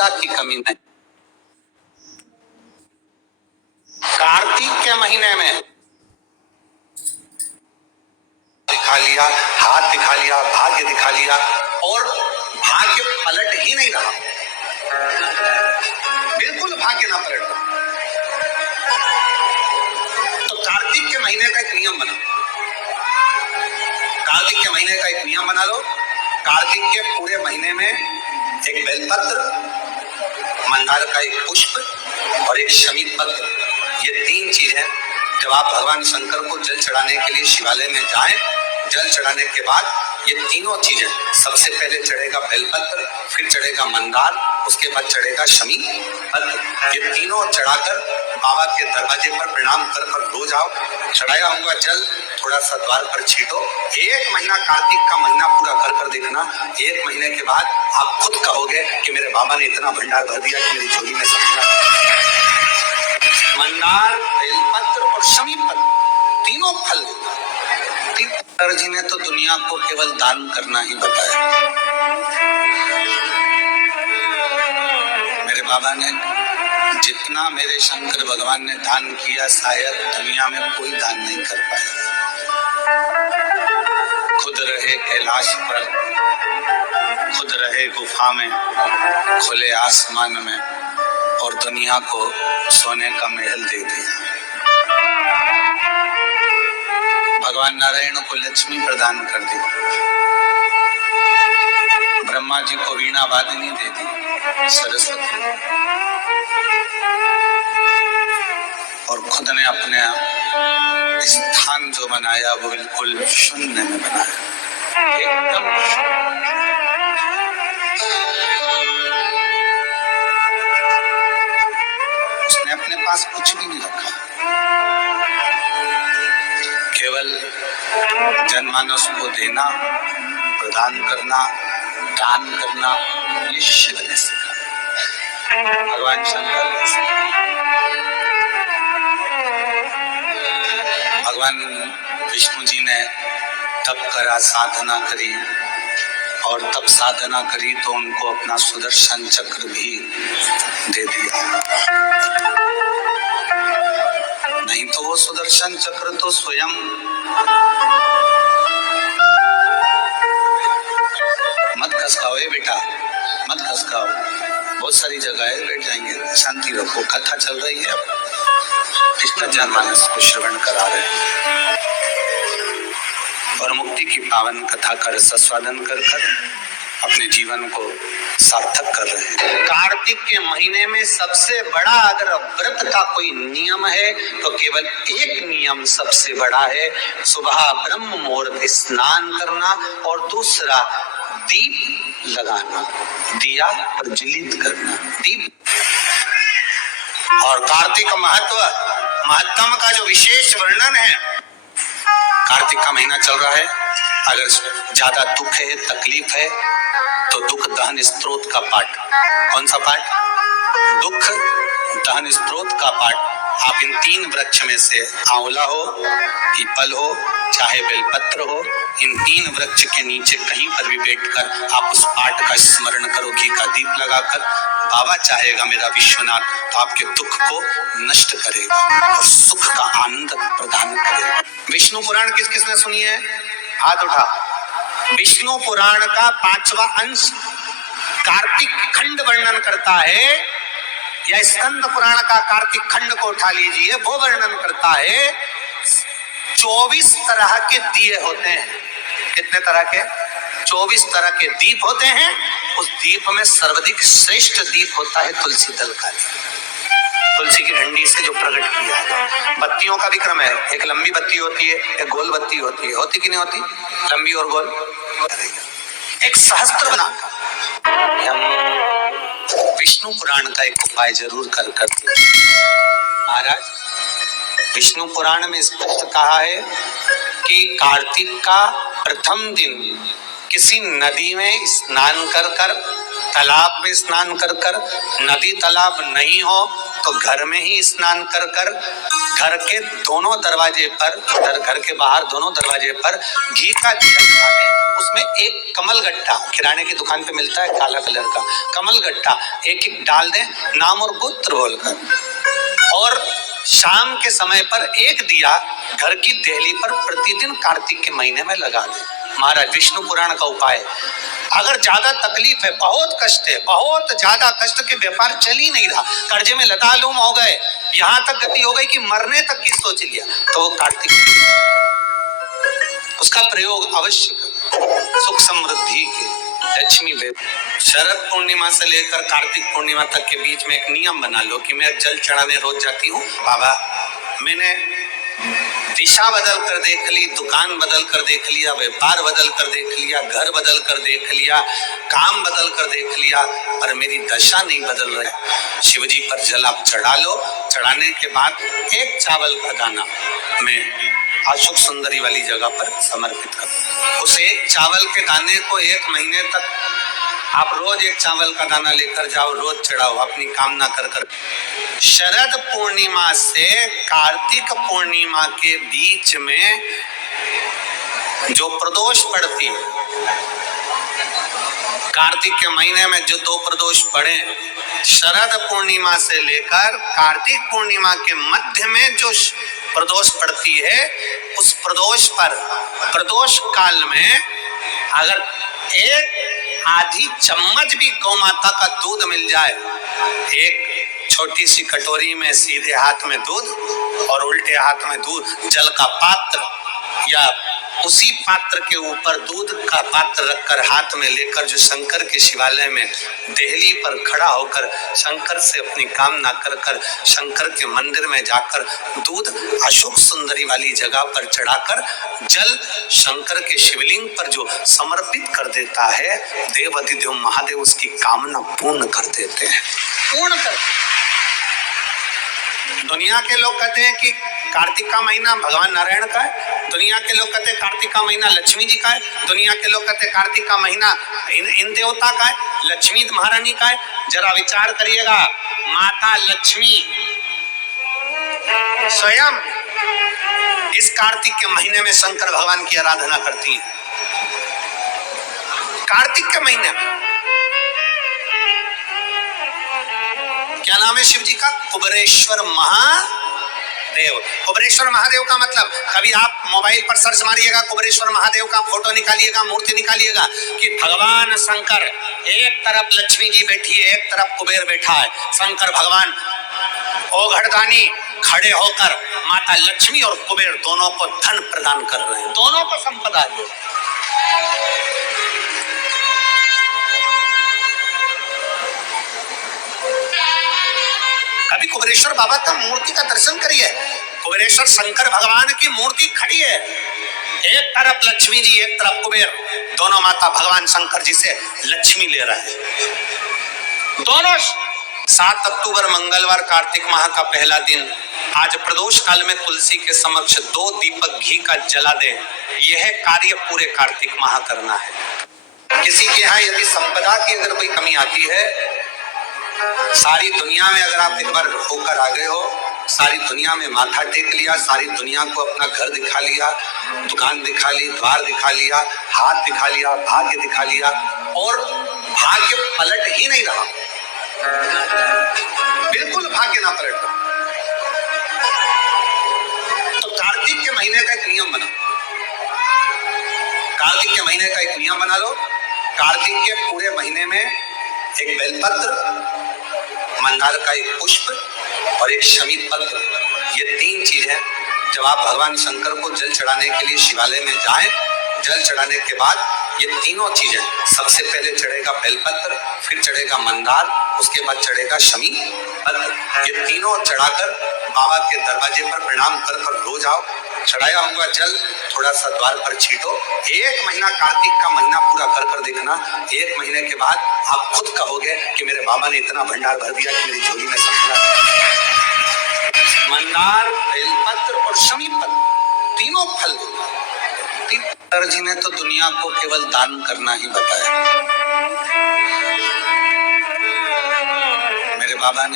खुदा की कमी नहीं। कार्तिक के महीने में दिखा लिया, हाथ दिखा लिया, भाग्य दिखा लिया और भाग्य पलट ही नहीं रहा, बिल्कुल भाग्य ना पलट रहा। तो कार्तिक के महीने का एक नियम बना, कार्तिक के महीने का एक नियम बना लो। कार्तिक के पूरे महीने में एक बेलपत्र, मंदार का एक पुष्प और एक शमी पत्र, ये 3 चीजें जब आप भगवान शंकर को जल चढ़ाने के लिए शिवालय में जाएं, जल चढ़ाने के बाद ये तीनों चीजें, सबसे पहले चढ़ेगा बेलपत्र, फिर चढ़ेगा मंदार, उसके बाद चढ़ेगा शमी पत्र। ये तीनों चढ़ाकर बाबा के दरवाजे पर प्रणाम कर रोज आओ। चढ़ाया होगा जल थोड़ा सा द्वार पर छीटो। 1 महीना कार्तिक का महीना पूरा कर देखना। 1 महीने के बाद आप खुद कहोगे कि मेरे बाबा ने इतना भंडार भर दिया कि मेरी झोली में सब। मंदार, बेलपत्र और शमी पत्र तीनों फल देता है। जी ने तो दुनिया को केवल दान करना ही बताया। मेरे बाबा ने जितना मेरे शंकर भगवान ने दान किया, शायद दुनिया में कोई दान नहीं कर पाया। खुद रहे कैलाश पर, खुद रहे गुफा में, खुले आसमान में, और दुनिया को सोने का महल दे दिया। भगवान नारायण को लक्ष्मी प्रदान कर दी, ब्रह्मा जी को वीणा वादिनी दे दी, सरस्वती, और खुद ने अपने स्थान जो बनाया वो बिल्कुल शून्य में बनाया, एकदम उसने अपने पास कुछ भी नहीं रखा, केवल जनमानस को देना, प्रदान करना, दान करना, ये शिव ने सिखाया, भगवान शंकर ने सिखाया। भगवान विष्णु जी ने तप करा, साधना करी, और तब साधना करी तो उनको अपना सुदर्शन चक्र भी दे दिया। नहीं तो वो सुदर्शन चक्र तो स्वयं मत खसकाओ बेटा, मत खसकाओ, बहुत सारी जगह है, बैठ जाएंगे, शांति रखो, कथा चल रही है, कृष्ण जनमानस को श्रवण करा रहे हैं और मुक्ति की पावन कथा का रसास्वादन कर अपने जीवन को सार्थक कर रहे हैं। कार्तिक के महीने में सबसे बड़ा अगर व्रत का कोई नियम है तो केवल एक नियम सबसे बड़ा है, सुबह ब्रह्म मुहूर्त स्नान करना, और दूसरा दीप लगाना, दिया प्रज्वलित करना, दीप। और कार्तिक महत्तम का जो विशेष वर्णन है, कार्तिक का महीना चल रहा है, अगर ज्यादा दुख है, तकलीफ है, तो दुख दहन स्त्रोत का पाठ। कौन सा पाठ? दुख दहन स्त्रोत का पाठ। आप इन 3 वृक्ष में से आंवला हो, पीपल हो, चाहे बेलपत्र हो, इन 3 वृक्ष के नीचे कहीं पर भी बैठकर आप उस पाठ का स्मरण करो, घी का दीप लगाकर। बाबा चाहेगा मेरा विश्वनाथ तो आपके दुख को नष्ट करेगा और सुख का आनंद प्रदान करेगा। विष्णु पुराण किस किसने सुनी है? हाथ उठा। विष्णु पुराण का 5वां अंश कार्तिक खंड वर्णन करता है, या स्कंद पुराण का कार्तिक खंड को उठा लीजिए, वो वर्णन करता है 24 तरह के दिए होते हैं। कितने तरह के? 24 तरह के दीप होते हैं। उस दीप में सर्वाधिक श्रेष्ठ दीप होता है तुलसी दल का, तुलसी की डंडी से जो प्रकट किया है। बत्तियों का भी क्रम है, एक लंबी बत्ती होती है, एक गोल बत्ती होती है, होती कि नहीं होती? लंबी और गोल। एक सहस्त्र बनाकर विष्णु पुराण का एक उपाय जरूर कर महाराज, विष्णु पुराण में स्पष्ट कहा है कि कार्तिक का प्रथम दिन किसी नदी में स्नान कर, तालाब में स्नान कर, नदी तालाब नहीं हो तो घर में ही स्नान कर, घर के दोनों दरवाजे पर, घर के बाहर दोनों दरवाजे पर घी का दिया लगा दें, उसमें एक कमल गट्टा, किराने की दुकान पे मिलता है काला कलर का कमल गट्टा, एक एक डाल दें नाम और गोत्र बोलकर। और शाम के समय पर एक दिया घर की देहली पर प्रतिदिन कार्तिक के महीने में लगा दें। महाराज विष्णु पुराण का उपाय। अगर ज्यादा तकलीफ है, बहुत कष्ट है, बहुत ज्यादा कष्ट के व्यापार चल ही नहीं रहा, कर्जे में लतालुम हो गए, यहां तक गति हो गई कि मरने तक की सोच लिया, तो वो कार्तिक उसका प्रयोग अवश्य करें। सुख समृद्धि के लक्ष्मी देव। शरद पूर्णिमा से लेकर कार्तिक पूर्णिमा तक के बीच में एक नियम बना लो कि मैं जल चढ़ाने रोज जाती हूँ। बाबा मैंने दिशा बदल कर देख ली, दुकान बदल कर देख लिया, व्यापार बदल कर देख लिया, घर बदल कर देख लिया, काम बदल कर देख लिया, पर मेरी दशा नहीं बदल रही। शिवजी पर जल आप चढ़ा लो, चढ़ाने के बाद एक चावल का दाना मैं अशोक सुंदरी वाली जगह पर समर्पित कर। उस एक चावल के दाने को 1 महीने तक आप रोज एक चावल का दाना लेकर जाओ, रोज चढ़ाओ, अपनी कामना कर कर। शरद पूर्णिमा से कार्तिक पूर्णिमा के बीच में जो प्रदोष पड़ती है, कार्तिक के महीने में जो 2 प्रदोष पड़े, शरद पूर्णिमा से लेकर कार्तिक पूर्णिमा के मध्य में जो प्रदोष पड़ती है, उस प्रदोष पर प्रदोष काल में अगर एक आधी चम्मच भी गौ माता का दूध मिल जाए, एक छोटी सी कटोरी में सीधे हाथ में दूध और उल्टे हाथ में दूध, जल का पात्र या उसी पात्र के ऊपर दूध का पात्र रखकर हाथ में लेकर जो शंकर के शिवालय में देहली पर खड़ा होकर शंकर से अपनी कामना कर कर शंकर के मंदिर में जाकर दूध अशोक सुंदरी वाली जगह पर चढ़ाकर जल शंकर के शिवलिंग पर जो समर्पित कर देता है, देवाधिदेव महादेव उसकी कामना पूर्ण कर देते हैं, पूर्ण कर। दुनिया के लोग कहते हैं कि कार्तिक का महीना भगवान नारायण का है, दुनिया के लोग कहते हैं कार्तिक का महीना लक्ष्मी जी का है, दुनिया के लोग कहते हैं कार्तिक का महीना इन देवता का है, लक्ष्मी महारानी का है। जरा विचार करिएगा, माता लक्ष्मी स्वयं इस कार्तिक के महीने में शंकर भगवान की आराधना करती है। कार्तिक के महीने में क्या नाम है शिव जी का? कुबेरेश्वर महादेव। कुबेरेश्वर महादेव का मतलब, कभी आप मोबाइल पर सर्च मारिएगा, कुबेरेश्वर महादेव का फोटो निकालिएगा, मूर्ति निकालिएगा कि भगवान शंकर, एक तरफ लक्ष्मी जी बैठी है, एक तरफ कुबेर बैठा है। शंकर भगवान ओघड़दानी खड़े होकर माता लक्ष्मी और कुबेर दोनों को धन प्रदान कर रहे हैं, दोनों को संपदा दे। अभी कुबेरेश्वर बाबा का मूर्ति का दर्शन करिए, कुबेरेश्वर शंकर भगवान की मूर्ति खड़ी है, एक तरफ लक्ष्मी जी, एक तरफ कुबेर, दोनों माता भगवान शंकर जी से लक्ष्मी ले रहे हैं दोनों। 7 अक्टूबर मंगलवार कार्तिक माह का पहला दिन, आज प्रदोष काल में तुलसी के समक्ष 2 दीपक घी का जला दे। यह कार्य पूरे कार्तिक माह करना है। किसी के यहाँ यदि संपदा की अगर कोई कमी आती है, सारी दुनिया में अगर आप एक बार होकर आ गए हो, सारी दुनिया में माथा टेक लिया, सारी दुनिया को अपना घर दिखा लिया, दुकान दिखा ली, द्वार दिखा लिया, हाथ दिखा लिया, भाग्य दिखा लिया, और भाग्य पलट ही नहीं रहा, बिल्कुल भाग्य ना पलट रहा, तो कार्तिक के महीने का एक नियम बना, कार्तिक के महीने का एक नियम बना लो। कार्तिक के पूरे महीने में एक बेलपत्र, मंदार का एक पुष्प और एक शमीत पत्र, ये 3 चीजें जब आप भगवान शंकर को जल चढ़ाने के लिए शिवालय में जाएं, जल चढ़ाने के बाद ये तीनों चीजें, सबसे पहले चढ़ेगा बेलपत्र, फिर चढ़ेगा मंदार, उसके बाद चढ़ेगा शमीत पत्र। ये तीनों चढ़ाकर बाबा के दरवाजे पर प्रणाम कर कर रोज आओ, चढ़ाया हुआ जल थोड़ा सा द्वार पर छीटो। 1 महीना कार्तिक का महीना पूरा कर कर देखना, 1 महीने के बाद आप खुद कहोगे कि मेरे बाबा ने इतना भंडार भर दिया कि मेरी झोली में सब। मंदार, बेलपत्र और शमीत पत्र, तीनों फल। जी ने तो दुनिया को केवल दान करना ही बताया, मेरे बाबा ने